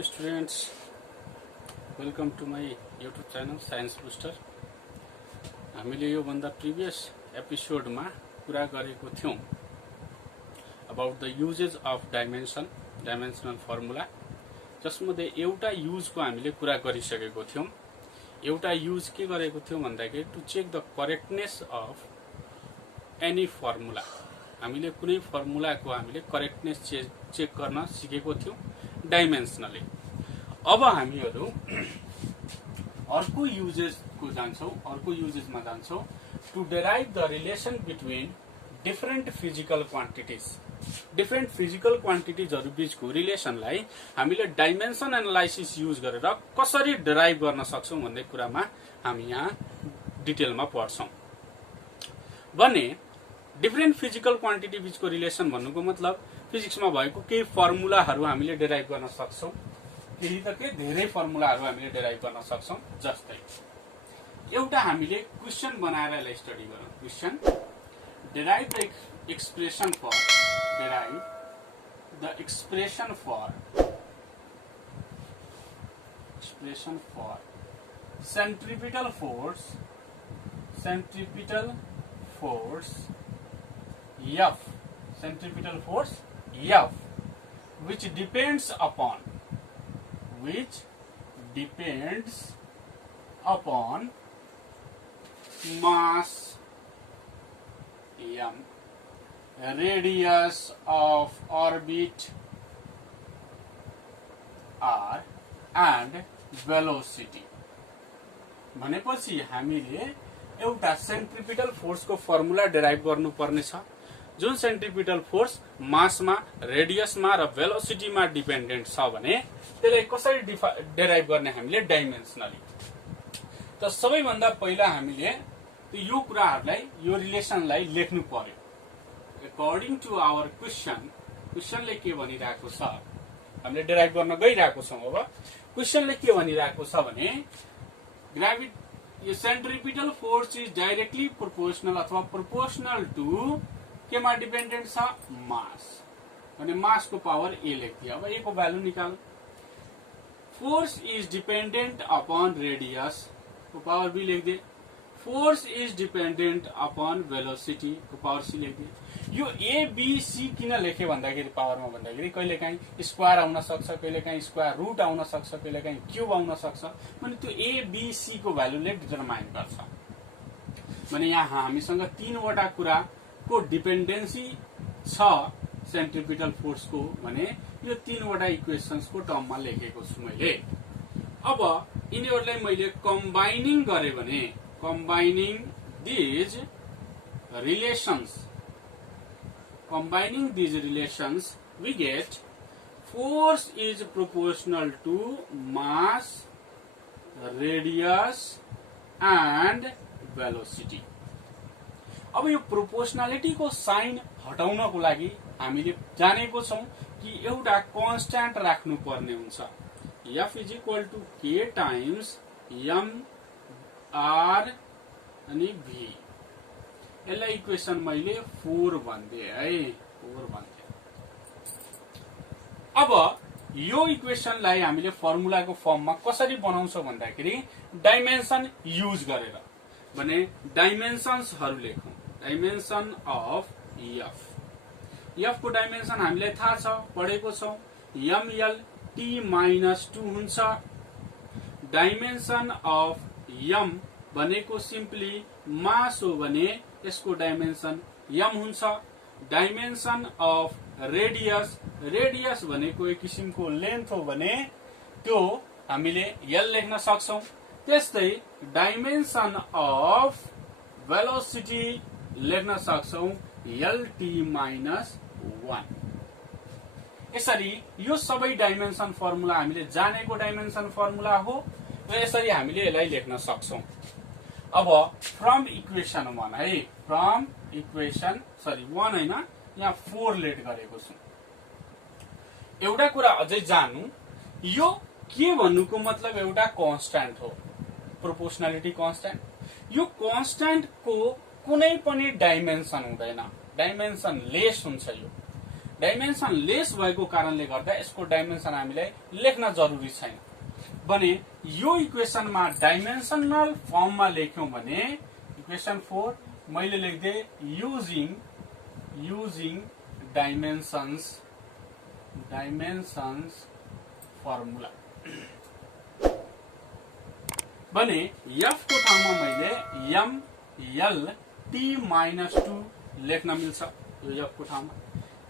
Hello students, welcome to my YouTube channel Science Booster. हामीले यो भन्दा प्रिभियस एपिसोडमा कुरा गरेको थियौं about the uses of dimensional formula, जसमध्ये एउटा युजको हामीले कुरा गरिसकेको थियौं। एउटा युज के गरेको थियौं भन्दाखेरि to check the correctness of any formula. हामीले कुनै फर्मुलाको हामीले करेक्टनेस चेक गर्न सिकेको थियौं डाइमेन्सनली। अब हामीहरु अर्को युजेसमा जान्छौं to derive the relation between different physical quantities. Different physical क्वान्टिटिजहरु बीचको रिलेसनलाई हामीले डाइमेन्सन एनालाइसिस युज गरेर कसरी डेराइभ गर्न सक्छौं भन्ने कुरामा हामी यहाँ डिटेलमा पढ्छौं। भने डिफरेन्ट फिजिकल क्वान्टिटी बीचको रिलेसन भन्नुको मतलब फिजिक्समा भएको केही फर्मुलाहरु हामीले डेराइभ गर्न सक्छौं, केही त के धेरै फर्मुलाहरु हामीले डेराइभ गर्न सक्छौं। जस्तै एउटा हामीले क्वेशन बनाएर यसलाई स्टडी गरौँ। Question derive the expression for centripetal force F which depends upon mass m, radius of orbit r and velocity। भनेपछि हामीले एउटा सेन्ट्रिपिटल फोर्सको फर्मुला डेराइभ गर्नुपर्ने छ, जुन सेन्ट्रिपिटल फोर्स मासमा, रेडियसमा र भेलोसिटीमा डिपेन्डेन्ट छ भने त्यसलाई कसरी डेराइभ गर्ने हामीले डाइमेन्सनली। त सबैभन्दा पहिला हामीले यो कुराहरुलाई, यो रिलेसनलाई लेख्नु पर्यो। अकॉर्डिङ टु आवर क्वेशनले के भनिरहेको छ, हामीले डेराइभ गर्न गइरहेको छौं। अब क्वेशनले के भनिरहेको छ भने यो centripetal force is directly proportional अथवा प्रोपोर्शनल टु केमा डिपेन्डेन्ट छ, मास। भने मासको पावर ए लेख्दियो। अब ए को भ्यालु निकाल। Force is dependent upon radius को पावर बी लेख्दिए। Force is dependent upon velocity को पावर सी लेख्दिए। यो ए बी सी किन लेखे भन्दाखेरि पावरमा भन्दाखेरि कहिलेकाहीँ स्क्वायर आउन सक्छ, कहिलेकाहीँ स्क्वायर रुट आउन सक्छ, कहिलेकाहीँ क्यूब आउन सक्छ। भने त्यो ए बी सी को भ्यालुले डिटरमाइन गर्छ। भने यहाँ हामीसँग तीनवटा कुरा को डिपेन्डेन्सी छ सेन्ट्रिपिटल फोर्स को। भने यो तीनवटा इक्वेशन्स को टर्ममा लेखेको छु मैले। अब यिनीहरुलाई मैले कम्बाइनिङ गरे भने, combining these relations we get force is proportional to mass, radius and velocity। अब यो प्रोपोर्शनालिटी को साइन हटाउनको लागि हामीले जानेको छौं कि एउटा कन्स्ट्यान्ट राख्नु पर्ने हुन्छ। F is equal to K times M R अनि V। यसलाई इक्वेशन मैले 4 भन्दिए है, 4 भन्दिए। अब यो इक्वेशनलाई हामीले फर्मुलाको फर्ममा कसरी बनाउँछौं भन्दाखेरि डाइमेन्सन युज गरेर। भने डाइमेन्सन्सहरु लेखौं। डाइमेन्सन अफ F को डाइमेन्सन हामीलाई थाहा छ, पढेको छौं। ML T-2 हुन्छ। डाइमेन्सन अफ M भनेको सिम्पली मास हो भने यसको डाइमेन्सन M हुन्छ। डाइमेन्सन अफ रेडियस भनेको एक किसिमको लेन्थ हो भने त्यो हामीले L लेख्न सक्छौं। त्यस्तै डाइमेन्सन अफ भेलोसिटी लेख्न सक्छौं LT-1। यसरी यो सबै डाइमेन्सन फर्मुला हामीले जानेको डाइमेन्सन फर्मुला हो र यसरी हामीले यसलाई लेख्न सक्छौं। अब फ्रम इक्वेशन 1 है, फ्रम इक्वेशन 1 हैन, यहाँ 4 लेट गरेको छु। एउटा कुरा अझै जान्नु, यो के भन्नुको मतलब एउटा कन्स्ट्यान्ट हो, प्रोपोर्शनालिटी कन्स्ट्यान्ट। यो कन्स्ट्यान्ट को कुनै पनि डाइमेन्सन हुँदैन, डाइमेन्सन लेस हुन्छ। यो डाइमेन्सन लेस भएको कारणले गर्दा यसको डाइमेन्सन हामीलाई लेख्न जरुरी छैन भने यो इक्वेसनमा डाइमेन्सनल फर्ममा लेख्यौं भने इक्वेसन 4 मैले लेख्दे युजिङ डाइमेन्सन्स फर्मुला भने f को ठाउँमा मैले m l t - 2 लेख्न मिल्छ यो f को ठाउँमा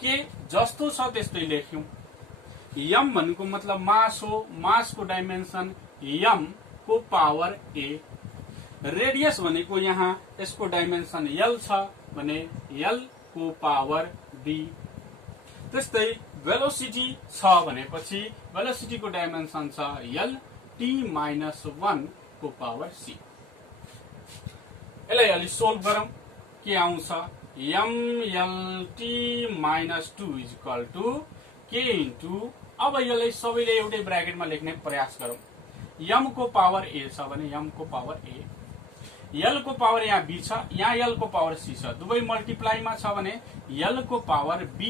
के जस्तो छ त्यस्तै लेख्यौं m भनेको मतलब मास हो मास को डाइमेन्सन m को पावर a रेडियस भनेको यहाँ यसको डाइमेन्सन l छ भने l को पावर b त्यस्तै वेलोसिटी छ भनेपछि वेलोसिटी को डाइमेन्सन छ l t - 1 को पावर c यसलाई अलि सोल्भ गरौं के आउँछ m l t - 2 = k into अब यसलाई सबैले एउटै ब्र्याकेटमा लेख्ने प्रयास गरौं m को पावर a छ भने m को पावर a l को पावर यहाँ b छ यहाँ l को पावर c छ दुवै मल्टिप्लाईमा छ भने l को पावर b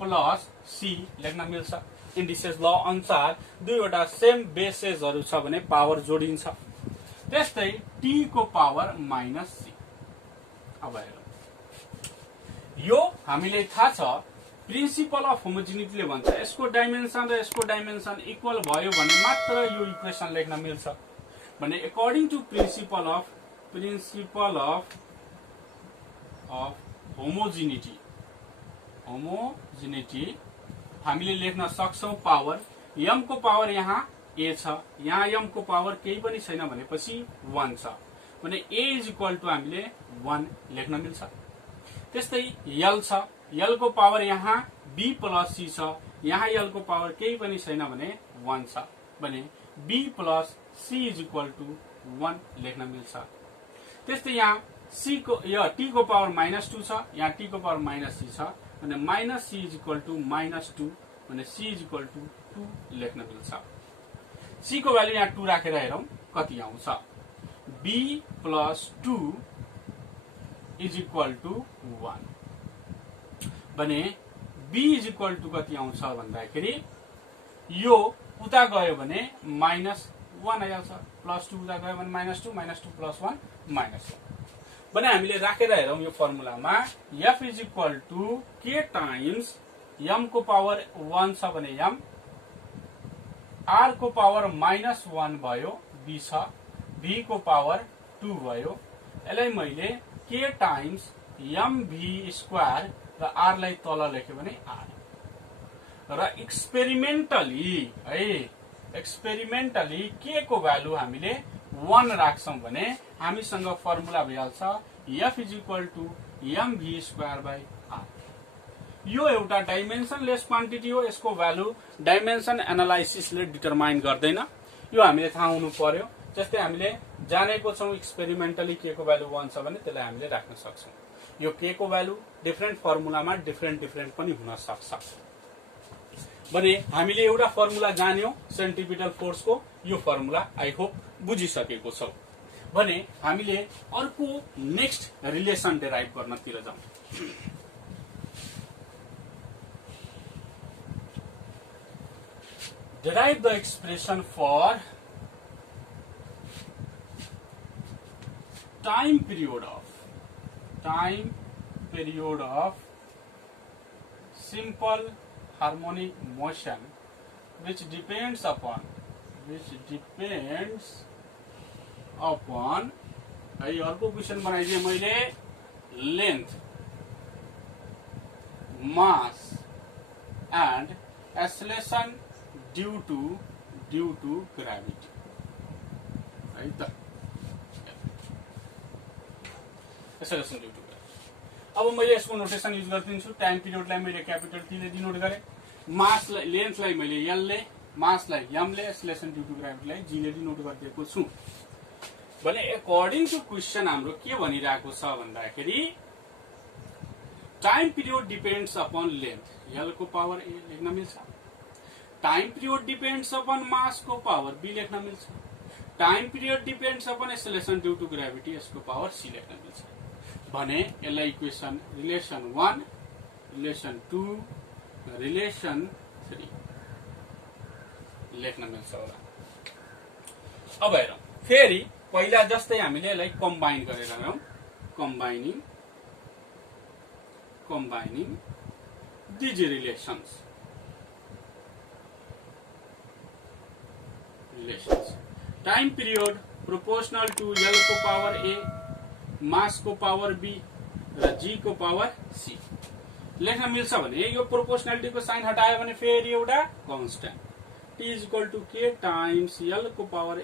प्लस c लेख्न मिल्छ इन्डिसेस ल अनुसार दुईवटा सेम बेसेसहरु छ भने पावर जोडिन्छ त्यस्तै t को पावर माइनस c अब हेरौं यो हामीले थाहा छ प्रिन्सिपल अफ होमोजेनिटीले भन्छ यसको डाइमेन्सन र यसको डाइमेन्सन इक्वल भयो भने मात्र यो इक्वेसन लेख्न मिल्छ भने according to principle of homogeneity हामीले लेख्न सक्छौं पावर m को पावर यहाँ a छ यहाँ m को पावर केही पनि छैन भनेपछि 1 छ भने a = हामीले 1 लेख्न मिल्छ त्यस्तै l छ l को पावर यहाँ b प्लस c छ यहाँ l को पावर केही पनि छैन भने 1 छ भने b प्लस c = 1 लेख्न मिल्छ त्यस्तै यहाँ c को यो t को पावर -2 छ यहाँ t को पावर -c छ भने -c = -2 भने c = 2 लेख्न मिल्छ c को भ्यालु यहाँ 2 राखेर हेरौं कति आउँछ b + 2 = 1 भने b = कति आउँछ भन्दाखेरि यो उता गयो भने -1 आइहाल्छ +2 उता गयो भने -2 -2 + 1 -1 भने हामीले राखेर हेरौं यो फर्मुलामा f = k टाइम्स m को पावर 1 छ भने m r को पावर -1 भयो b छ b को पावर 2 भयो यसलाई मैले k टाइम्स mv² र r लाई तल लेख्यो भने r र एक्सपेरिमेन्टली k को भ्यालु हामीले 1 राख्छौं भने हामीसँग फर्मुला भइहाल्छ f = mv²/r यो एउटा डाइमेन्सनलेस क्वान्टिटी हो यसको भ्यालु डाइमेन्सन एनालाइसिसले डिटरमाइन गर्दैन यो हामीले थाहा हुनु पर्यो जस्तै हामीले जानेको छौं एक्सपेरिमेन्टली k को भ्यालु 1 छ भने त्यसलाई हामीले राख्न सक्छौं यो k को भ्यालु डिफरेन्ट फर्मुलामा डिफरेन्ट पनि हुन सक्छ भने हामीले एउटा फर्मुला जान्यौं सेन्ट्रिपिटल फोर्सको यो फर्मुला आई होप बुझिसकेको छौ भने हामीले अर्को नेक्स्ट रिलेसन डेराइभ गर्नतिर जाउँ derive the expression for time period of simple harmonic motion which depends upon है अर्को क्वेशन बनाइदिए मैले length mass and acceleration due to gravity है त acceleration due to gravity अब मैले यसको नोटेसन युज गर्दिन्छु टाइम पिरियडलाई मैले क्यापिटल टी ले डिनोट गरे मासलाई लेन्थलाई मैले l ले मासलाई m ले एक्सेलरेशन ड्यू टु ग्राभिटीलाई g ले डिनोट गरिदिएको छु भने अकॉर्डिङ टु क्वेशन हाम्रो के भनिरहेको छ भन्दाखेरि time period depends upon length l को पावर a लेख्न मिल्छ time period depends upon mass को पावर b लेख्न मिल्छ time period depends upon acceleration due to gravity यसको पावर c लेख्न मिल्छ भने यसलाई इक्वेसन रिलेसन 1 रिलेसन 2 रिलेसन 3 लेख्न मिल्छ होला। अब हेरौँ फेरि पहिला जस्तै हामीले यसलाई कम्बाइन गरेर हेरौँ। Combining these relations time period proportional to L को पावर A, मास को पावर B र G को पावर C लेख्न मिल्छ भने यो प्रोपोर्शनालिटी को साइन हटायो भने फेरि एउटा constant T is equal to K times L को पावर A,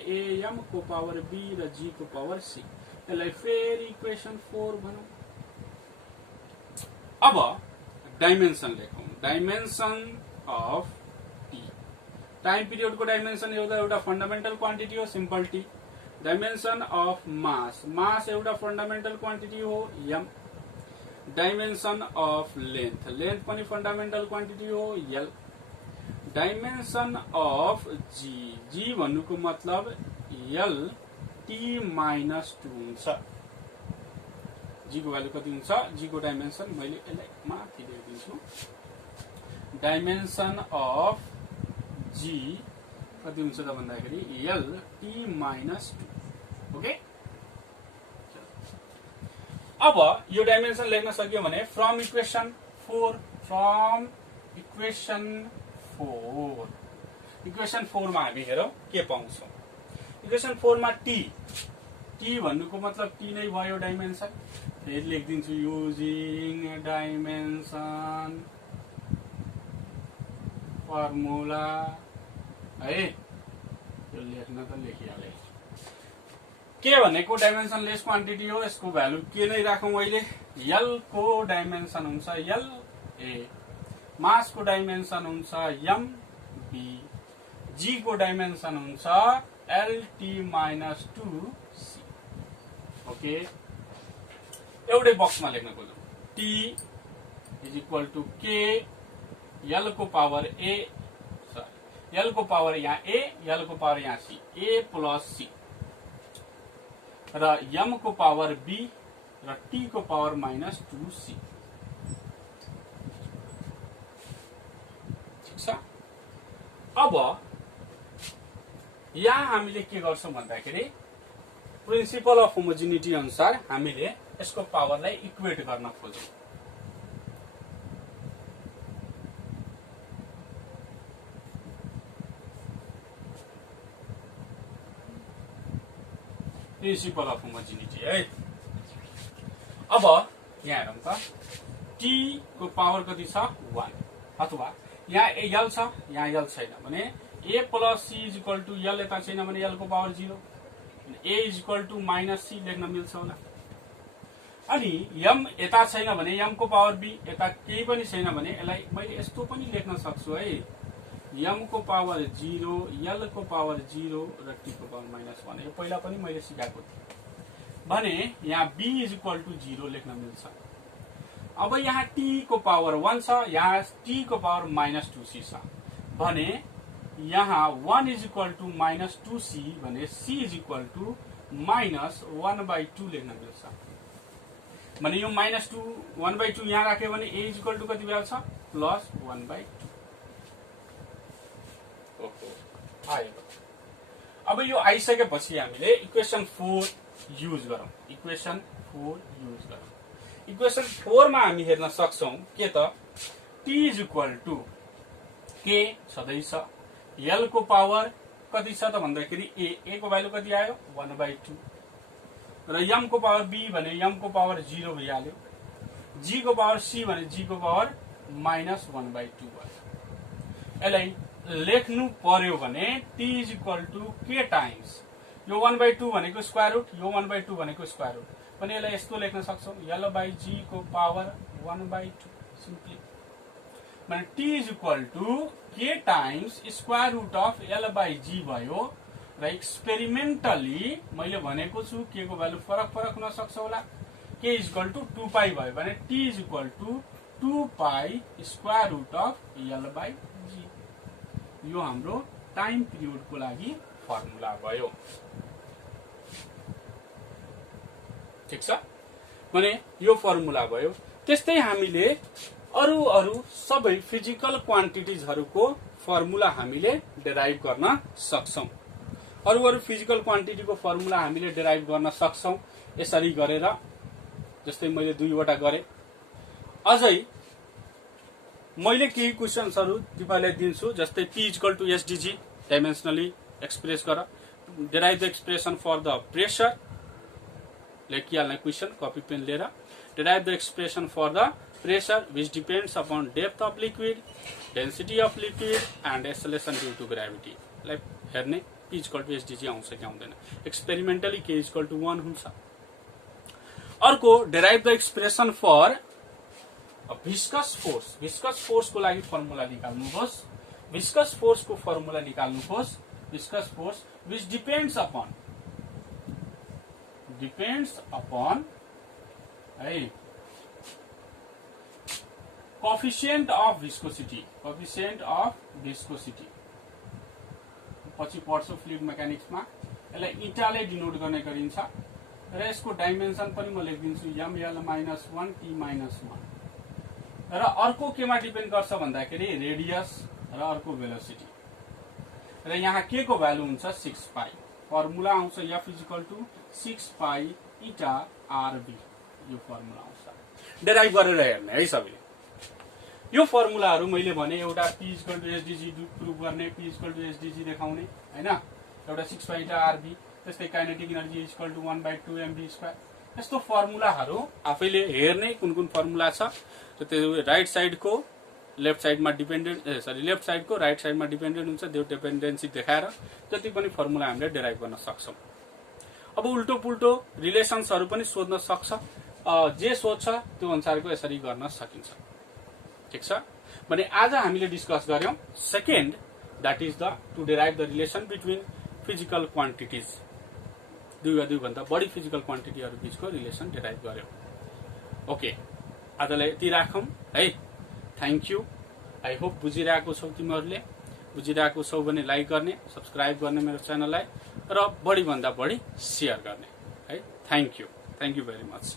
M को पावर B र G को पावर C। यसलाई फेरि इक्वेसन 4 भनौं। अब डाइमेन्सन लेखौं। Dimension of T time period को डाइमेन्सन एउटा फंडामेंटल क्वांटिटी हो simple T। Dimension of mass एउटा फंडामेंटल क्वांटिटी हो M। डाइमेन्सन अफ लेंथ पनि फंडामेंटल क्वांटिटी हो L। डाइमेन्सन अफ जी भन्नुको मतलब L T minus 2 हुन्छ। जी को भ्यालु कति हुन्छ? जी को डाइमेन्सन मैले यसलाई माथि लेखिदिन्छु। डाइमेन्सन अफ जी कति हुन्छ त भन्दाखेरि L T minus 2। ओके, अब यो डाइमेन्सन लेख्न सकियो भने फ्रम इक्वेसन 4 मा हामी हेरौं के पाउँछौं। इक्वेसन 4 मा टी भन्नुको मतलब टी नै भयो डाइमेन्सन। फेरि लेखिदिन्छु युजिङ डाइमेन्सन फर्मुला है। यो लेख्न त लेखिहाले। के भनेको डाइमेन्सन लेस क्वान्टिटी हो, यसको भ्यालु के नै राखौं अहिले। L को डाइमेन्सन हुन्छ L A, मास को डाइमेन्सन हुन्छ M B, G को डाइमेन्सन हुन्छ L T minus 2 C। Okay, एउटै बक्समा लेख्न खोजौं। T is equal to K L को पावर A, L को पावर यहाँ A, L को पावर यहाँ C, A plus C र M को पावर B र T को पावर minus 2C। ठिक छ। अब यहाँ हामीले के गर्छौं भन्दाखेरि प्रिन्सिपल अफ होमोजिनिटी अनुसार हामीले यसको पावरलाई इक्वेट गर्न खोजौं। प्रिन्सिपल अफ होमोजिनिटी है। अब यहाँ हेरौं त T को पावर कति छ 1, अथवा यहाँ L छ यहाँ L छैन भने A plus C is equal to L यता छैन भने L को power 0, A is equal to minus C लेख्न मिल्छ होला। अनि M यता छैन भने M को पावर B, यता केही पनि छैन भने यसलाई मैले यस्तो पनि लेख्न सक्छु है। M को पावर 0, L को पावर 0 र T को पावर -1। यो पहिला पनि मैले सिकाएको थिएँ भने यहाँ B is equal to 0 लेख्न मिल्छ। अब यहाँ T को पावर 1 छ, यहाँ T को पावर -2C छ भने यहाँ 1 is equal to -2C भने C is equal to -1/2 लेख्न मिल्छ। भने यो -2 1/2 यहाँ राख्यो भने A is equal to कति भइहाल्छ +1/2। आयो। अब यो आइसकेपछि हामीले इक्वेसन 4 युज गरौं। इक्वेसन 4 मा हामी हेर्न सक्छौं के त T is equal to K सधैं छ, L को पावर कति छ त भन्दाखेरि A को भ्यालु कति आयो 1/2 र M को पावर B भने M को पावर 0 भइहाल्यो, G को पावर C भने G को पावर -1/2 भयो। यसलाई लेख्नु पर्यो भने T is equal to K times यो 1/2 भनेको स्क्वायर रुट, यो 1/2 भनेको स्क्वायर रुट पनि यसलाई यस्तो लेख्न सक्छौं L/G को पावर 1/2 सिम्पली। भने T is equal to K times square root of L/G भयो र एक्सपेरिमेन्टली मैले भनेको छु K को भ्यालु फरक हुन सक्छ होला। K is equal to 2π भयो भने T is equal to 2π square root of L/G। यो हाम्रो टाइम पिरियड को लागि फर्मुला भयो। ठीक छ, भने यो फर्मुला भयो। त्यस्तै हामीले अरू सबै फिजिकल क्वान्टिटिजहरुको फर्मुला हामीले डेराइभ गर्न सक्छौं। अरू फिजिकल क्वान्टिटीको फर्मुला हामीले डेराइभ गर्न सक्छौं यसरी गरेर। जस्तै मैले 2 वटा गरे। अझै मैले केही क्वेशन्सहरु तिमीलाई दिन्छु। जस्तै P = SdG डाइमेन्सनली एक्सप्रेस गर। Derive the expression for the pressure, लेखिहाल्ने क्वेशन कपी पेन लिएर। Derive the expression for the pressure which depends upon depth of liquid, density of liquid and acceleration due to gravity। Like हेर्ने P = SdG आउँछ कि आउँदैन। Experimentally K = 1 हुन्छ। अर्को derive the expression for viscous force. Viscous force को लागि formula निकाल्नुहोस्। Viscous force को फर्मुला निकाल्नुहोस्। Viscous force which depends upon है coefficient of viscosity, पछि पढ्छौ फ्लुइड मेकानिक्समा। यसलाई इटाले डिनोट गर्ने गरिन्छ र यसको डाइमेन्सन पनि म लेखिदिन्छु ml - 1 t - 1। र अर्को केमा डिपेन्ड गर्छ भन्दाखेरि रेडियस र अर्को भेलोसिटी। र यहाँ के को भ्यालु हुन्छ 6 पाई। फर्मुला आउँछ F = 6 पाई इटा RB। यो फर्मुला आउँछ। डेराइभ गरेर हेर्ने है सबैले। यो फर्मुलाहरु मैले भने एउटा P = SdG प्रुभ गर्ने, P = SdG देखाउने हैन। एउटा 6 पाई इटा RB, त्यस्तै काइनेटिक एनर्जी = 1/2 mv²। यस्तो फर्मुलाहरु आफैले हेर्ने कुन फर्मुला छ र त्यो राइट साइडको लेफ्ट साइडमा डिपेन्डेन्ट लेफ्ट साइडको राइट साइडमा डिपेन्डेन्ट हुन्छ। त्यो डिपेन्डेन्सी देखाएर जति पनि फर्मुला हामीले डेराइभ गर्न सक्छौं। अब उल्टो पुल्टो रिलेसन्सहरु पनि सोध्न सक्छ। जे सोध्छ त्यो अनुसारको यसरी गर्न सकिन्छ। ठीक छ। भने आज हामीले डिस्कस गर्यौं second, that is the to derive the relation between physical quantities. दुई भन्दा बढी फिजिकल क्वान्टिटीहरु बीचको रिलेसन डेराइभ गर्यौं। ओके, आजलाई यति राखौं है। Thank you. आई होप बुझिरहेको छौ तिमीहरुले। बुझिरहेको छौ भने लाइक गर्ने, सब्स्क्राइब गर्ने मेरो च्यानललाई र बढी भन्दा बढी शेयर गर्ने है। Thank you very much.